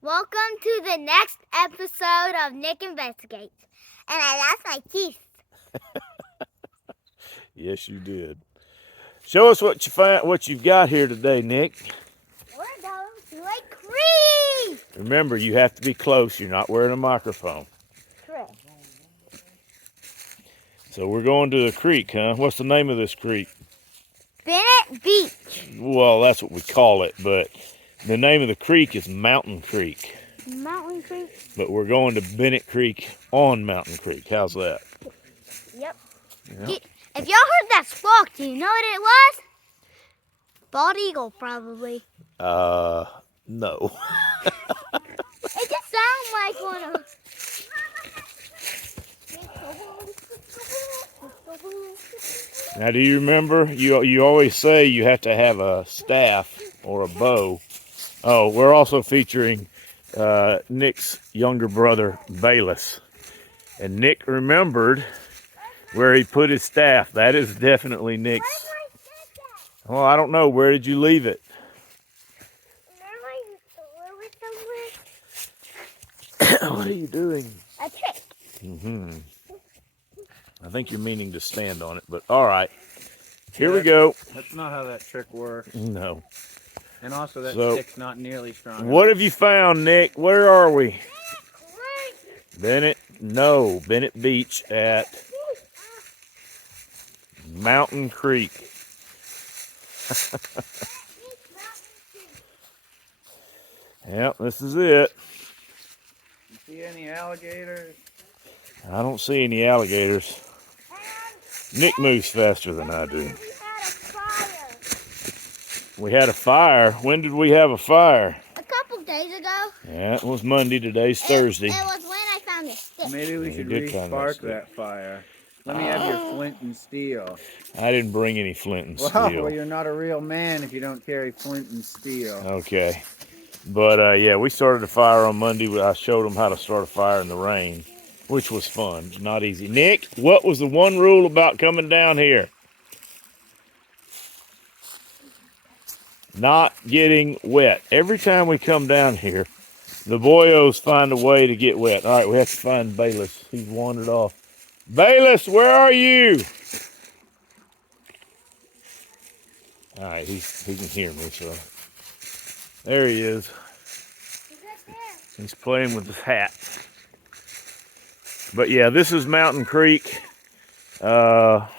Welcome to the next episode of Nick Investigates. And I lost my teeth. Yes, you did. Show us what you find, what you've got here today, Nick. We're going to a creek. Remember, you have to be close. You're not wearing a microphone. Correct. So we're going to the creek, huh? What's the name of this creek? Bennett Beach. Well, that's what we call it, but the name of the creek is Mountain Creek. Mountain Creek? But we're going to Bennett Creek on Mountain Creek. How's that? Yep. Yep. If y'all heard that squawk, do you know what it was? Bald eagle, probably. No. It just sounds like one of... Now, do you remember? You always say you have to have a staff or a bow. Oh, we're also featuring Nick's younger brother, Bayless. And Nick remembered where he put his staff. That is definitely Nick's. Well, I don't know. Where did you leave it? What are you doing? A trick. I think you're meaning to stand on it, but all right. Here we go. That's not how that trick works. No. And also that So, stick's not nearly strong What have you found, Nick? Where are we? Bennett? No, Bennett Beach at Mountain Creek. Yep, this is it. You see any alligators? I don't see any alligators. Nick moves faster than I do. We had a fire. When did we have a fire? A couple days ago. Yeah, it was Monday. Today's Thursday. It was when I found this stick. Maybe we You should did find that re-spark stick. that fire. Let me have your flint and steel. I didn't bring any flint and Well, steel. you're not a real man if you don't carry flint and steel. Okay. But, yeah, we started a fire on Monday. I showed them how to start a fire in the rain, which was fun. Not easy. Nick, what was the one rule about coming down here? Not getting wet. Every time we come down here, the boyos find a way to get wet. All right, we have to find Bayless. He's wandered off. Bayless, where are you? All right, he can hear me, so there he is. He's playing with his hat. But yeah, this is Mountain Creek. About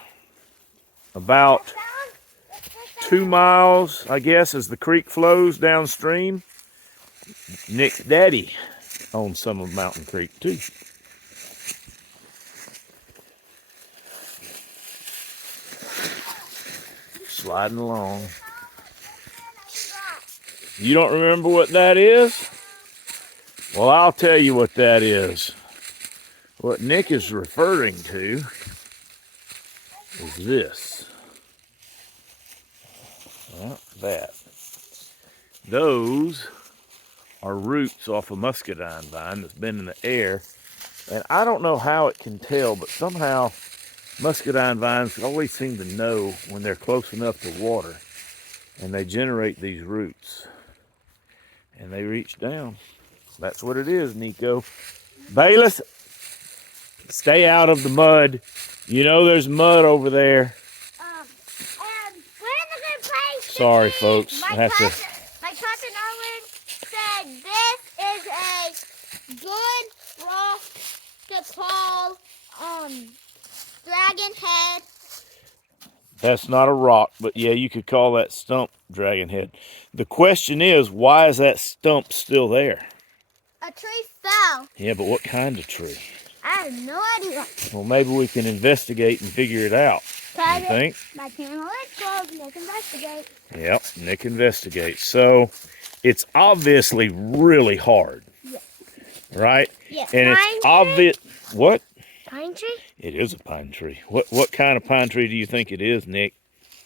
2 miles, I guess, as the creek flows downstream. Nick's daddy owns some of Mountain Creek too. Sliding along. You don't remember what that is? Well, I'll tell you what that is. What Nick is referring to is this. That. Those are roots off a muscadine vine that's been in the air. And I don't know how it can tell, but somehow muscadine vines always seem to know when they're close enough to water. And they generate these roots. And they reach down. That's what it is, Nico. Bayless, stay out of the mud. You know there's mud over there. And we're in a good place. Sorry, folks. My cousin Owen said this is a good rock to call Dragon Head. That's not a rock, but yeah, you could call that stump dragon head. The question is, why is that stump still there? A tree fell. Yeah, but what kind of tree? I have no idea. Well, maybe we can investigate and figure it out. You think? My channel is called Nick Investigate. Yep, Nick investigates. So it's obviously really hard. Yes. Right? Yes. And it's obvious. What? Pine tree? It is a pine tree. What kind of pine tree do you think it is, Nick?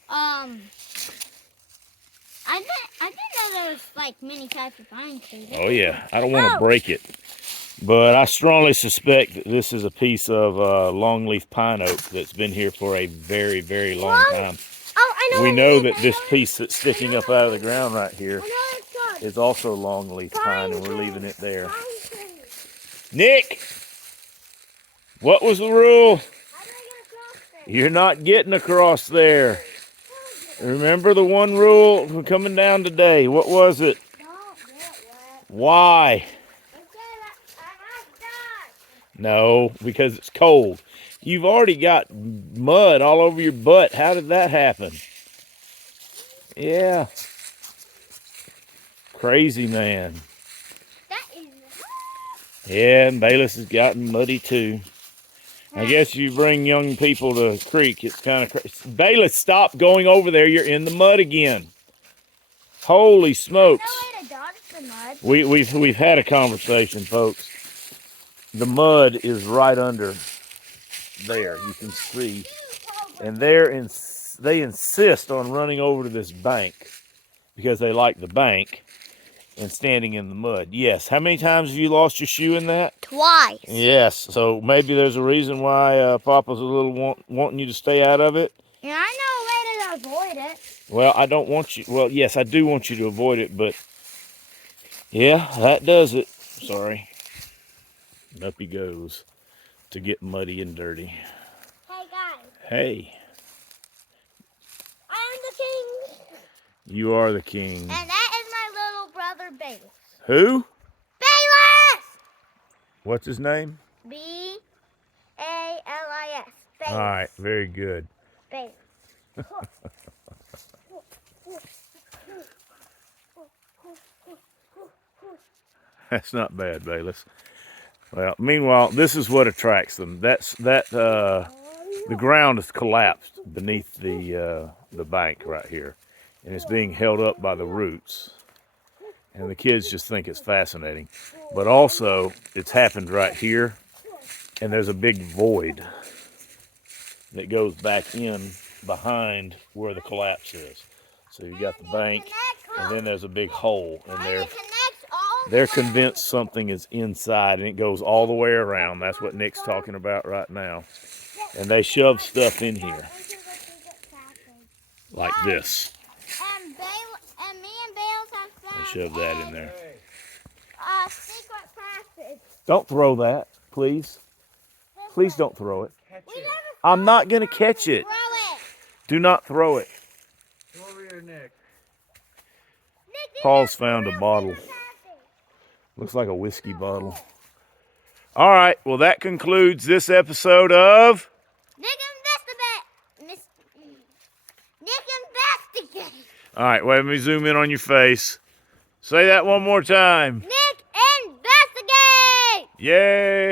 I didn't know there was like many types of pine trees. Oh yeah, I don't want to break it, but I strongly suspect that this is a piece of longleaf pine oak that's been here for a very, very long time. Oh, I know. We know that this piece that's sticking up out of the ground right here I know it's is also longleaf pine, and we're leaving it there. Nick, what was the rule? You're not getting across there. Remember the one rule coming down today. What was it? Why? No, because it's cold. You've already got mud all over your butt. How did that happen? Yeah. Crazy man. Yeah, and Bayless has gotten muddy too. I guess you bring young people to the creek, it's kind of crazy. Bayless, stop going over there. You're in the mud again. Holy smokes. We've had a conversation, folks. The mud is right under there. You can see. And they insist on running over to this bank because they like the bank and standing in the mud. Yes. How many times have you lost your shoe in that? Twice. Yes. So maybe there's a reason why Papa's a little wanting you to stay out of it. Yeah, I know a way to avoid it. Well, I don't want you. Well, yes, I do want you to avoid it, but yeah, that does it. Sorry. And up he goes to get muddy and dirty. Hey, guys. Hey. I'm the king. You are the king. And that is my little brother, Bayless. Who? Bayless! What's his name? Bayless. All right, very good. Bayless. That's not bad, Bayless. Well, meanwhile, this is what attracts them. The ground has collapsed beneath the bank right here, and it's being held up by the roots. And the kids just think it's fascinating. But also, it's happened right here, and there's a big void that goes back in behind where the collapse is. So you've got the bank, and then there's a big hole, and they're convinced something is inside, and it goes all the way around. That's what Nick's talking about right now. And they shove stuff in here, like this. And me and Bayless have found They shove that in there. a secret passage. Don't throw that, please. Please don't throw it. I'm not going to catch it. Throw it. Do not throw it. Come over here, Nick. Paul's found a bottle. Looks like a whiskey bottle. All right. Well, that concludes this episode of Nick Investigate. All right. Wait, let me zoom in on your face. Say that one more time. Nick Investigate. Yay.